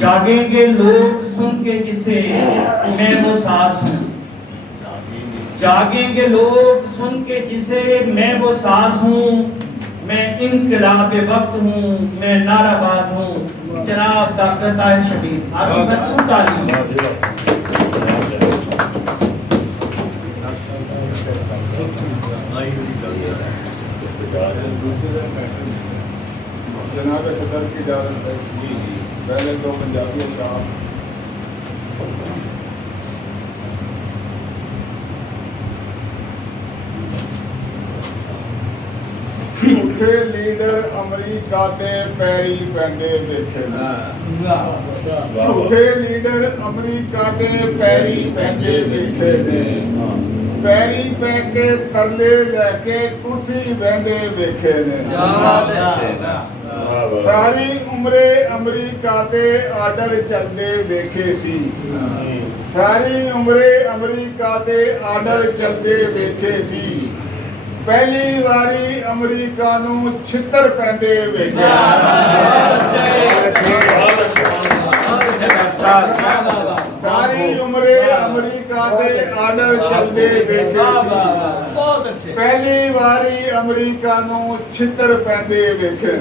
جاگیں گے لوگ سن کے جسے میں وہ ساز ہوں، جاگیں گے لوگ سن کے جسے میں وہ ساز ہوں، میں انقلاب وقت ہوں، میں نعرہ باز ہوں۔ جناب ڈاکٹر طاہر شبیر، آپ کی مخصوص تعلیم۔ جناب صدر کی اجازت ہے، پہلے تو پنجابی اشعار۔ جھوٹے لیڈر امریکہ دے پیری پیندے ویکھے نے، جھوٹے لیڈر امریکہ دے پیری پیندے ویکھے نے، پیری پہ کے ترلے لے کے کرسی بہندے ویکھے نے۔ ساری عمرے امریکہ دے آرڈر چلدے ویکھے سی، ساری عمرے امریکہ دے آرڈر چلدے ویکھے سی، پہلی واری امریکہ نو چھتر پیندے ویکھے۔ ساری عمرے امریکہ دے آرڈر چلدے ویکھے سی، پہلی واری امریکہ نو چھتر پیندے ویکھے۔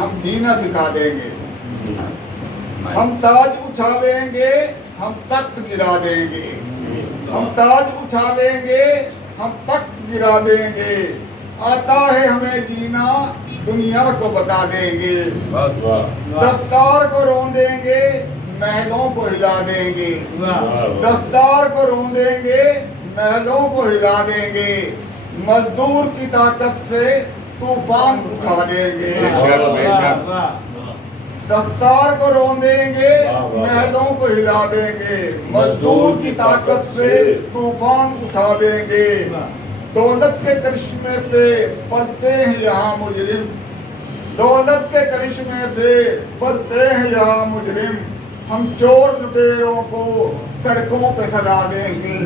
ہم دینہ سکھا دیں گے، ہم تاج اچھالیں گے، ہم تخت گرا دیں گے، ہم تاج اچھالیں گے، ہم تخت گرا دیں گے، آتا ہے ہمیں جینا دنیا کو بتا دیں گے، دستار کو رون دیں گے، محلوں کو ہلا دیں گے، دستار کو رون دیں گے، محلوں کو ہلا دیں گے، مزدور کی طاقت سے طوفان اٹھا دیں گے، دستار کو رون دیں گے، محلوں کو ہلا دیں گے، مزدور کی طاقت سے طوفان اٹھا دیں گے، دولت کے کرشمے سے پلتے ہیں یہاں مجرم، دولت کے کرشمے سے پلتے ہیں یہاں مجرم، ہم چور لٹیروں کو سڑکوں پہ سجا دیں گے۔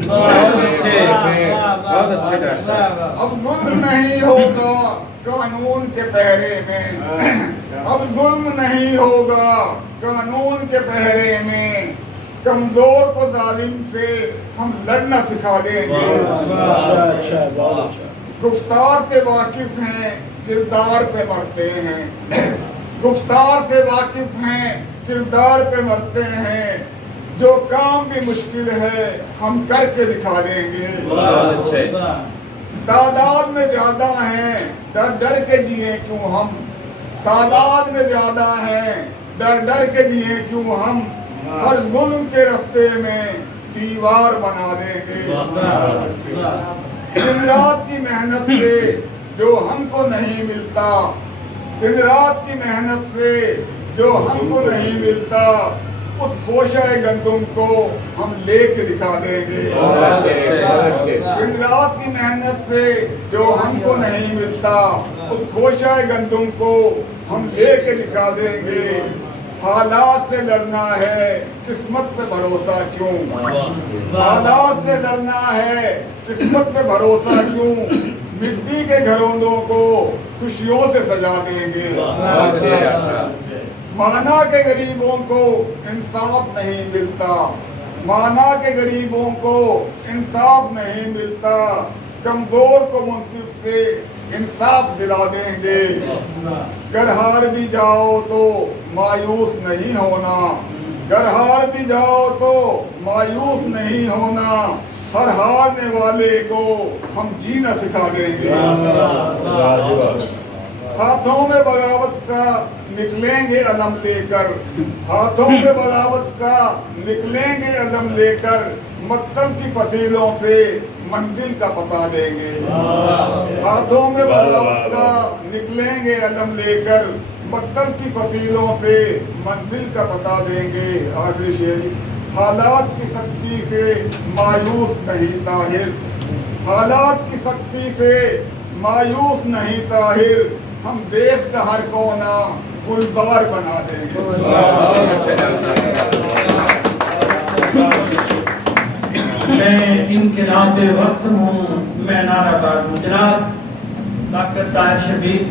اب ظلم نہیں ہوگا قانون کے پہرے میں، اب ظلم نہیں ہوگا قانون کے پہرے میں، کمزور کو ظالم سے ہم لڑنا سکھا دیں گے۔ گفتار سے واقف ہیں کردار پہ مرتے ہیں، گفتار سے واقف ہیں کردار پہ مرتے ہیں، جو کام بھی مشکل ہے ہم کر کے دکھا دیں گے۔ تعداد میں زیادہ ہیں ڈر ڈر کے جیے کیوں ہم، تعداد میں زیادہ ہیں ڈر ڈر کے جیے کیوں ہم، ہر ظلم کے رستے میں دیوار بنا دیں گے۔ دن رات کی محنت سے جو ہم کو نہیں ملتا، دن رات کی محنت سے جو ہم کو نہیں ملتا، اس خوشہ گندم کو ہم لے کے دکھا دیں گے۔ دن رات کی محنت سے جو ہم کو نہیں ملتا، اس خوشہ گندم کو ہم لے کے دکھا دیں گے۔ حالات سے لڑنا ہے قسمت پہ بھروسہ کیوں، حالات سے لڑنا ہے قسمت پہ بھروسہ کیوں، مٹی کے گھرونوں کو خوشیوں سے سجا دیں گے۔ مانا کے غریبوں کو انصاف نہیں ملتا، مانا کے غریبوں کو انصاف نہیں ملتا، کمزور کو منصف سے انصاف دلا دیں گے۔ گر ہار بھی جاؤ تو مایوس نہیں ہونا، گر ہار بھی جاؤ تو مایوس نہیں ہونا، ہر ہارنے والے کو ہم جینا سکھا دیں گے۔ ہاتھوں میں بغاوت کا نکلیں گے علم لے کر، ہاتھوں میں بغاوت کا نکلیں گے علم لے کر، مقتل کی فصیلوں سے منزل کا پتہ دیں گے۔ ہاتھوں میں بغاوت کا نکلیں گے علم لے کر، مقتل کی فصیلوں سے منزل کا پتہ دیں گے۔ آخری شعر، حالات کی سختی سے مایوس نہیں طاہر، حالات کی سختی سے مایوس نہیں طاہر، ہم دیش کا ہر کونا گلزار بنا دیں گے۔ میں انقلاب وقت ہوں، میں نعرہ باز ہوں۔ جناب ڈاکٹر طاہر شبیر